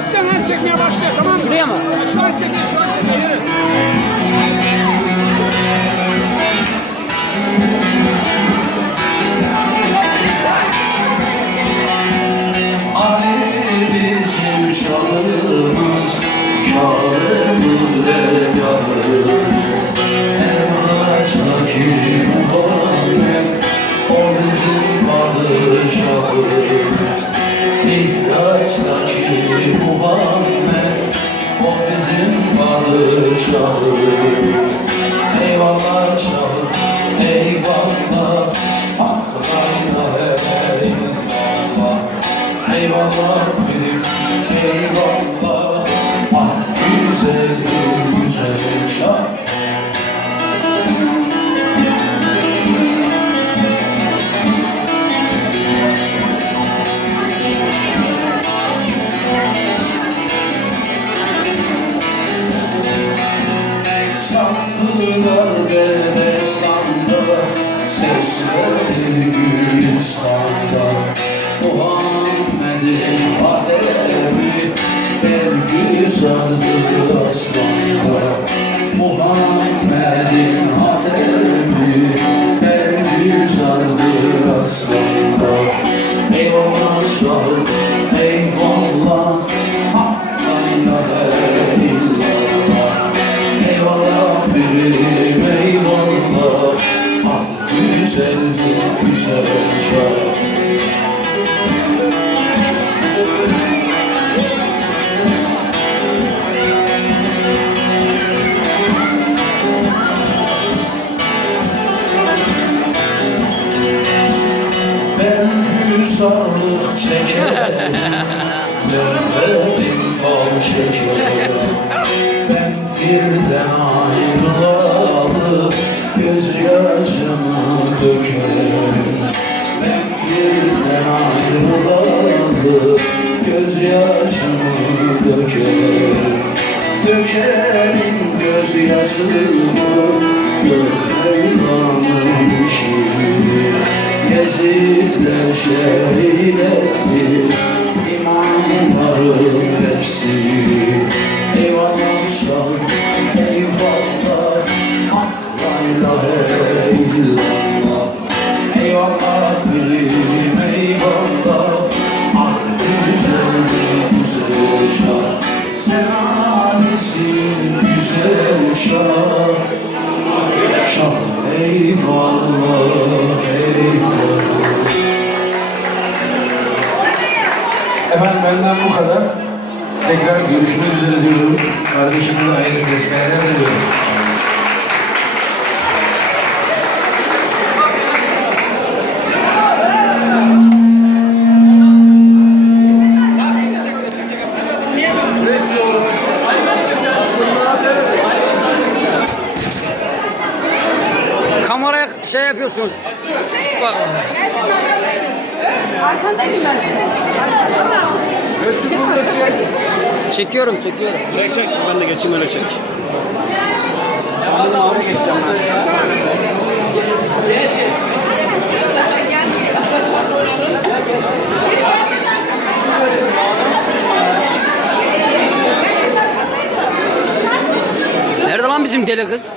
Han çekmeye başlıyor tamam mı? Şuraya mı? Şu an çekiyor şu an çekiyor. Padişahımız Eyvallah şahım eyvallah Sarı bir aslan var Muhammed hüsarlık çekerim Mehverim bal şekerim Ben birden ayrılalı Gözyaşımı dökerim Ben birden ayrılalı Gözyaşımı dökerim Dökerim gözyaşımı Gönlüm şimdi Gezitler şehit etti İmanların hepsi. Eyvallah şahım eyvallah Hak la ilahe illallah Eyvallah birim eyvallah Ah güzel güzel şah. Sen abisin güzel şah. Şah eyvallah benden bu kadar. Tekrar görüşmek üzere diyorum. Kardeşime de tezkereler diliyorum. Kameraya şey yapıyorsunuz. Bak. Arkandayım ben senin. Çekiyorum, çekiyorum. Çek çek ben de geçeyim öyle çek. Nerede lan bizim deli kız?